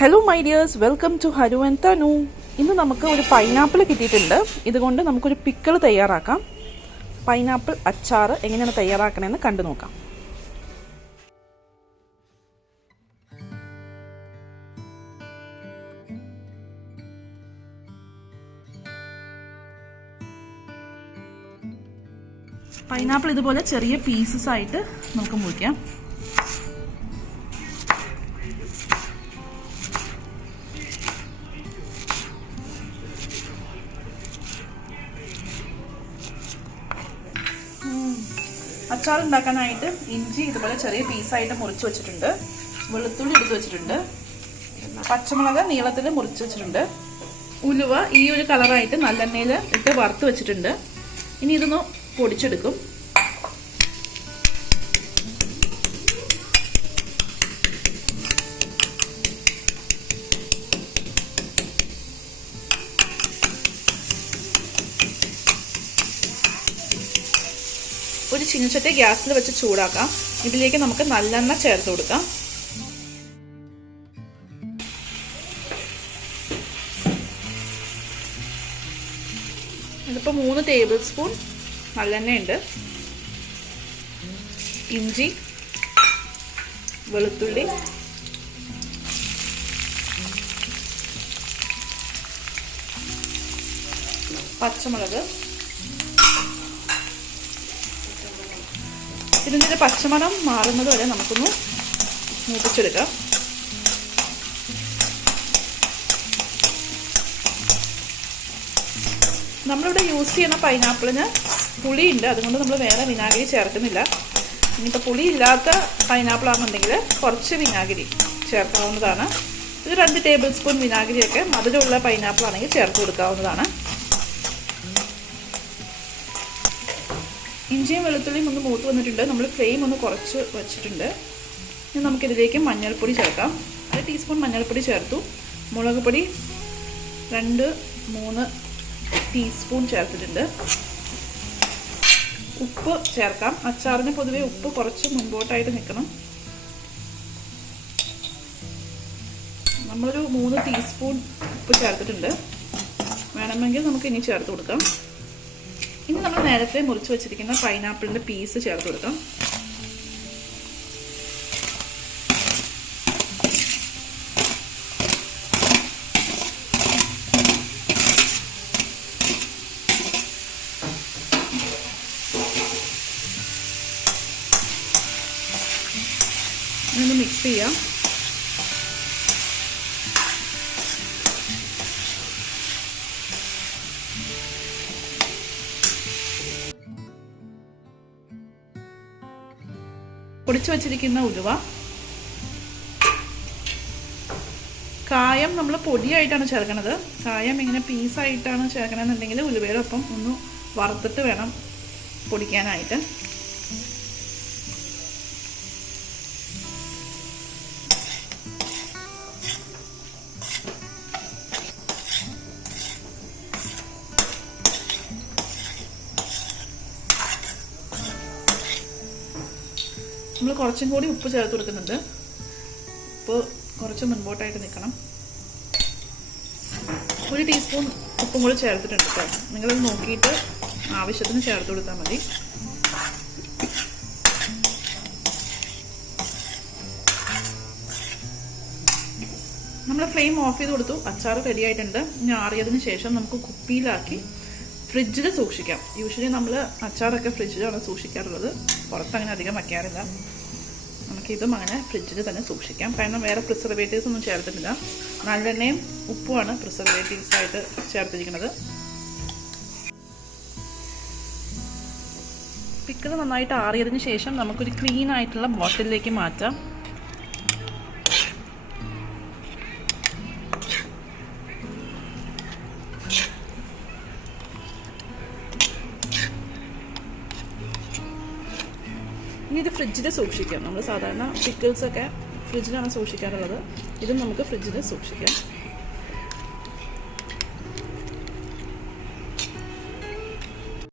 Hello my dears, welcome to Haru and Thanu. ഇന്ന് നമുക്ക് ഒരു പൈനാപ്പിൾ കിട്ടിയിട്ടുണ്ട്. ഇതുകൊണ്ട് നമുക്കൊരു പിക്കിൾ തയ്യാറാക്കാം. പൈനാപ്പിൾ അച്ചാർ എങ്ങനെയാണ് തയ്യാറാക്കണമെന്ന് കണ്ടു നോക്കാം. പൈനാപ്പിൾ ഇതുപോലെ ചെറിയ പീസസ് ആയിട്ട് നമുക്ക് മുറിക്കാം. അച്ചാർ ഉണ്ടാക്കാനായിട്ട് ഇഞ്ചി ഇതുപോലെ ചെറിയ പീസായിട്ട് മുറിച്ച് വെച്ചിട്ടുണ്ട്. വെളുത്തുള്ളി എടുത്ത് വെച്ചിട്ടുണ്ട്. പച്ചമുളക് നീളത്തിൽ മുറിച്ച് വെച്ചിട്ടുണ്ട്. ഉലുവ ഈ ഒരു കളറായിട്ട് നല്ലെണ്ണയിൽ ഇട്ട് വറുത്ത് വെച്ചിട്ടുണ്ട്. ഇനി ഇതൊന്ന് പൊടിച്ചെടുക്കും. ഒരു ചീനച്ചട്ടി ഗ്യാസിൽ വെച്ച് ചൂടാക്കാം. ഇതിലേക്ക് നമുക്ക് നല്ലെണ്ണ ചേർത്ത് കൊടുക്കാം. ഇതിപ്പോൾ 3 ടേബിൾ സ്പൂൺ നല്ലെണ്ണയുണ്ട്. ഇഞ്ചി, വെളുത്തുള്ളി, പച്ചമുളക്. ഇതിൻ്റെ പച്ചമണം മാറുന്നത് വരെ നമുക്കൊന്ന് മൂപ്പിച്ചെടുക്കാം. നമ്മളിവിടെ യൂസ് ചെയ്യുന്ന പൈനാപ്പിളിന് പുളിയുണ്ട്, അതുകൊണ്ട് നമ്മൾ വേറെ വിനാഗിരി ചേർക്കുന്നില്ല. ഇനിയിപ്പോൾ പുളി ഇല്ലാത്ത പൈനാപ്പിൾ ആണെന്നുണ്ടെങ്കിൽ കുറച്ച് വിനാഗിരി ചേർക്കാവുന്നതാണ്. ഇത് 2 ടേബിൾ സ്പൂൺ വിനാഗിരിയൊക്കെ മധുരമുള്ള പൈനാപ്പിൾ ആണെങ്കിൽ ചേർത്ത് കൊടുക്കാവുന്നതാണ്. ഇഞ്ചിയും വെളുത്തുള്ളിയും ഒന്ന് മൂത്ത് വന്നിട്ടുണ്ട്. നമ്മൾ ഫ്ലെയിം ഒന്ന് കുറച്ച് വെച്ചിട്ടുണ്ട്. ഇനി നമുക്കിതിലേക്ക് മഞ്ഞൾപ്പൊടി ചേർക്കാം. 1 ടീസ്പൂൺ മഞ്ഞൾപ്പൊടി ചേർത്തു. മുളക് പൊടി 2-3 ടീസ്പൂൺ ചേർത്തിട്ടുണ്ട്. ഉപ്പ് ചേർക്കാം. അച്ചാറിന് പൊതുവെ ഉപ്പ് കുറച്ച് മുൻപോട്ടായിട്ട് നിൽക്കണം. നമ്മളൊരു 3 ടീസ്പൂൺ ഉപ്പ് ചേർത്തിട്ടുണ്ട്. വേണമെങ്കിൽ നമുക്ക് ഇനി ചേർത്ത് കൊടുക്കാം. ഇനി നമ്മൾ നേരത്തെ മുറിച്ച് വെച്ചിരിക്കുന്ന പൈനാപ്പിളിൻ്റെ പീസ് ചേർത്ത് കൊടുക്കാം. ഇതൊന്ന് മിക്സ് ചെയ്യാം. പൊടിച്ചു വച്ചിരിക്കുന്ന ഉലുവ, കായം നമ്മൾ പൊടിയായിട്ടാണ് ചേർക്കുന്നത്. കായം ഇങ്ങനെ പീസായിട്ടാണ് ചേർക്കണമെന്നുണ്ടെങ്കിൽ ഉലുവയുടെ ഒപ്പം ഒന്ന് വറുത്തിട്ട് വേണം പൊടിക്കാനായിട്ട്. നമ്മൾ കുറച്ചും കൂടി ഉപ്പ് ചേർത്ത് കൊടുക്കുന്നുണ്ട്. ഉപ്പ് കുറച്ച് മുൻപോട്ടായിട്ട് നിൽക്കണം. 1 ടീസ്പൂൺ ഉപ്പും കൂടി ചേർത്തിട്ടുണ്ട് കേട്ടോ. നിങ്ങളത് നോക്കിയിട്ട് ആവശ്യത്തിന് ചേർത്ത് കൊടുത്താൽ മതി. നമ്മൾ ഫ്ലെയിം ഓഫ് ചെയ്ത് കൊടുത്തു. അച്ചാർ റെഡി ആയിട്ടുണ്ട്. ഇനി ആറിയതിന് ശേഷം നമുക്ക് കുപ്പിയിലാക്കി ഫ്രിഡ്ജിൽ സൂക്ഷിക്കാം. യൂഷ്വലി നമ്മൾ അച്ചാറൊക്കെ ഫ്രിഡ്ജിലാണ് സൂക്ഷിക്കാറുള്ളത്. പുറത്തങ്ങനെ അധികം വയ്ക്കാറില്ല. നമുക്കിതും അങ്ങനെ ഫ്രിഡ്ജിൽ തന്നെ സൂക്ഷിക്കാം. കാരണം വേറെ പ്രിസർവേറ്റീവ്സ് ഒന്നും ചേർത്തിട്ടില്ല. നല്ലെണ്ണയും ഉപ്പുമാണ് പ്രിസർവേറ്റീവ്സ് ആയിട്ട് ചേർത്തിരിക്കുന്നത്. പിക്കിൾ നന്നായിട്ട് ആറിയതിന് ശേഷം നമുക്കൊരു ക്ലീൻ ആയിട്ടുള്ള ബോട്ടിലേക്ക് മാറ്റാം. ഇനി ഇത് ഫ്രിഡ്ജിൽ സൂക്ഷിക്കാം. നമ്മൾ സാധാരണ പിക്കിൾസൊക്കെ ഫ്രിഡ്ജിലാണ് സൂക്ഷിക്കാറുള്ളത്. ഇതും നമുക്ക് ഫ്രിഡ്ജിൽ സൂക്ഷിക്കാം.